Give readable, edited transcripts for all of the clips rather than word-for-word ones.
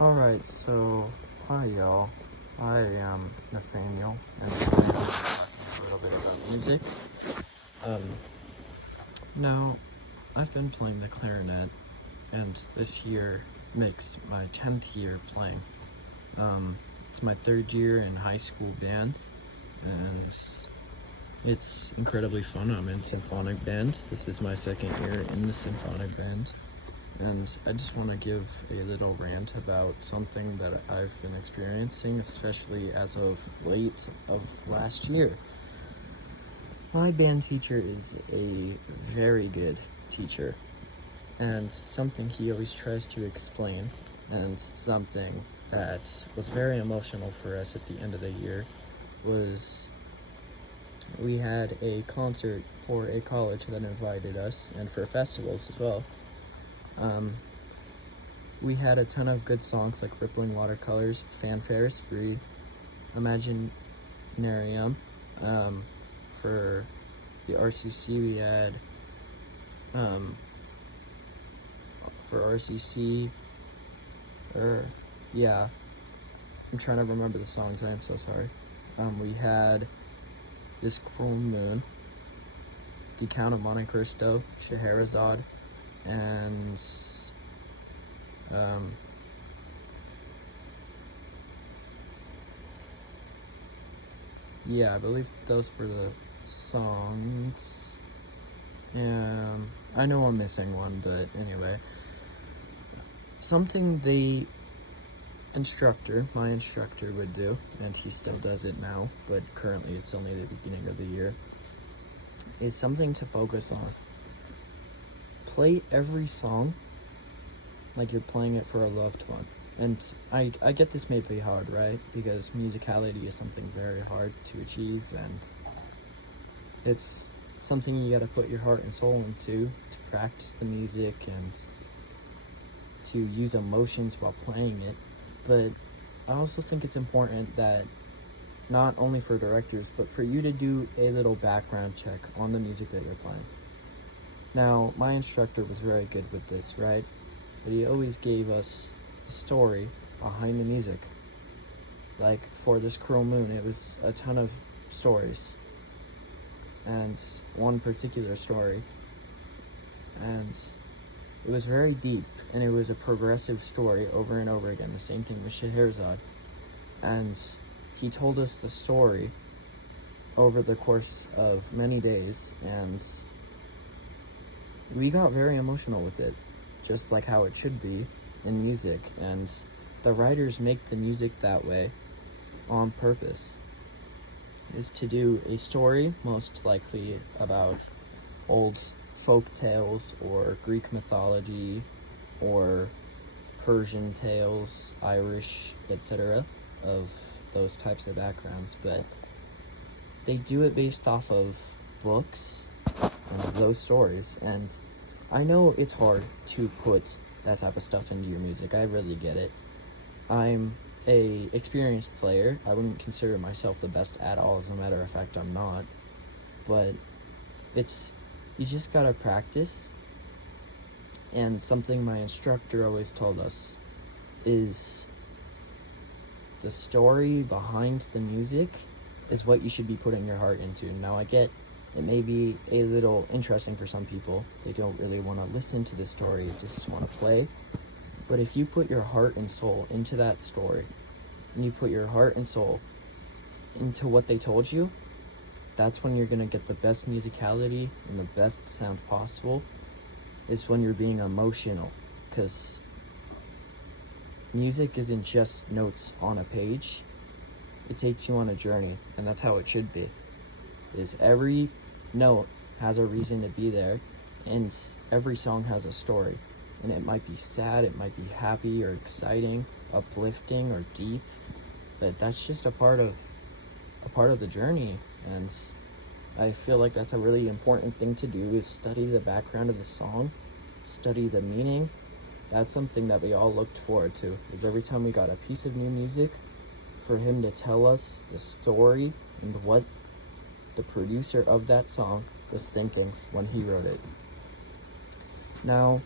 Alright, so hi y'all. I am Nathaniel, and today I'm talking a little bit about music. Now, I've been playing the clarinet, and this year makes my 10th year playing. It's my third year in high school band, and it's incredibly fun. I'm in symphonic band. This is my second year in the symphonic band. And I just want to give a little rant about something that I've been experiencing, especially as of late of last year. My band teacher is a very good teacher, and something he always tries to explain, and something that was very emotional for us at the end of the year, was we had a concert for a college that invited us, and for festivals as well. We had a ton of good songs like Rippling Watercolors, Fanfare Esprit, Imaginarium. For the RCC, we had, for RCC, I'm trying to remember the songs, I am so sorry. We had This Cruel Moon, The Count of Monte Cristo, Scheherazade, and I believe those were the songs. I know I'm missing one, but anyway. Something my instructor would do, and he still does it now, but currently it's only the beginning of the year, is something to focus on. Play every song like you're playing it for a loved one. And I get this may be hard, right? Because musicality is something very hard to achieve, and it's something you gotta put your heart and soul into to practice the music and to use emotions while playing it. But I also think it's important that not only for directors, but for you to do a little background check on the music that you're playing. Now, my instructor was very good with this, right? But he always gave us the story behind the music. Like, for This Cruel Moon, it was a ton of stories. And one particular story. And it was very deep, and it was a progressive story over and over again. The same thing with Scheherazade. And he told us the story over the course of many days, and we got very emotional with it, just like how it should be in music. And the writers make the music that way on purpose, is to do a story most likely about old folk tales or Greek mythology or Persian tales, Irish, etc., of those types of backgrounds, but they do it based off of books and those stories. And I know it's hard to put that type of stuff into your music. I really get it. I'm a experienced player. I wouldn't consider myself the best at all. As a matter of fact, I'm not. But you just gotta practice. And something my instructor always told us is the story behind the music is what you should be putting your heart into. Now, I get it may be a little interesting for some people. They don't really want to listen to the story, they just want to play. But if you put your heart and soul into that story, and you put your heart and soul into what they told you, that's when you're going to get the best musicality and the best sound possible, is when you're being emotional. Because music isn't just notes on a page. It takes you on a journey, and that's how it should be. Is every note has a reason to be there, and every song has a story. And it might be sad, it might be happy or exciting, uplifting or deep, but that's just a part of the journey. And I feel like that's a really important thing to do, is study the background of the song, study the meaning. That's something that we all looked forward to, is every time we got a piece of new music, for him to tell us the story and what the producer of that song was thinking when he wrote it. Now,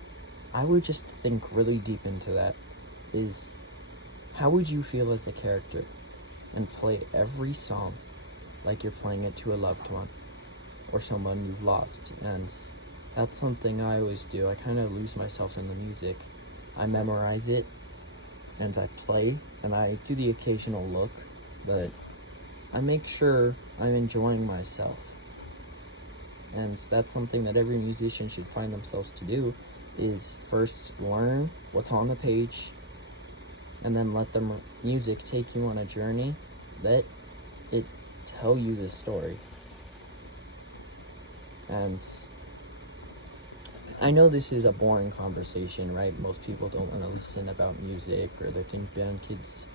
I would just think really deep into that, is How would you feel as a character and play every song like you're playing it to a loved one or someone you've lost? And that's something I always do. I kind of lose myself in the music. I memorize it and I play and I do the occasional look, but I make sure I'm enjoying myself. And that's something that every musician should find themselves to do, is first learn what's on the page and then let the music take you on a journey. Let it tell you the story. And I know this is a boring conversation, right? Most people don't want to listen about music, or they think band kids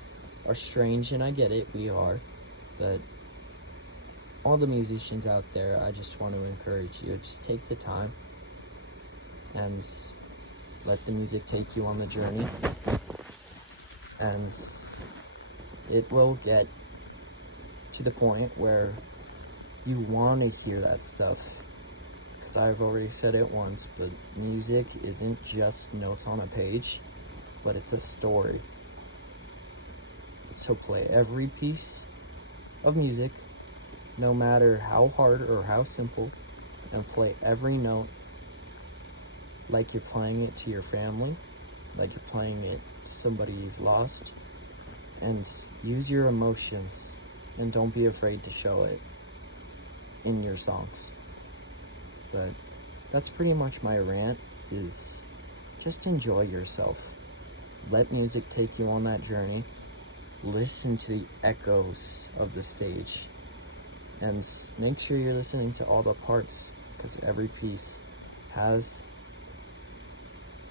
are strange, and I get it, we are. But all the musicians out there, I just want to encourage you, just take the time and let the music take you on the journey. And it will get to the point where you want to hear that stuff. Because I've already said it once, but music isn't just notes on a page, but it's a story. So play every piece of music, no matter how hard or how simple, and play every note like you're playing it to your family, like you're playing it to somebody you've lost, and use your emotions, and don't be afraid to show it in your songs. But that's pretty much my rant, is just enjoy yourself. Let music take you on that journey. Listen to the echoes of the stage. And make sure you're listening to all the parts, because every piece has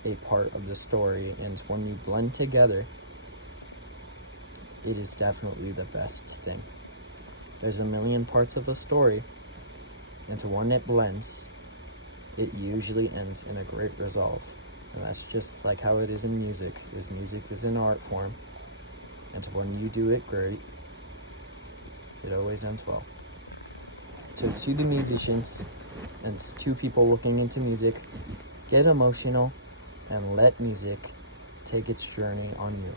a part of the story. And when you blend together, it is definitely the best thing. There's a million parts of a story, and to one that blends, it usually ends in a great resolve. And that's just like how it is in music. Music is an art form, and when you do it great, it always ends well. So to the musicians and to people looking into music, get emotional and let music take its journey on you.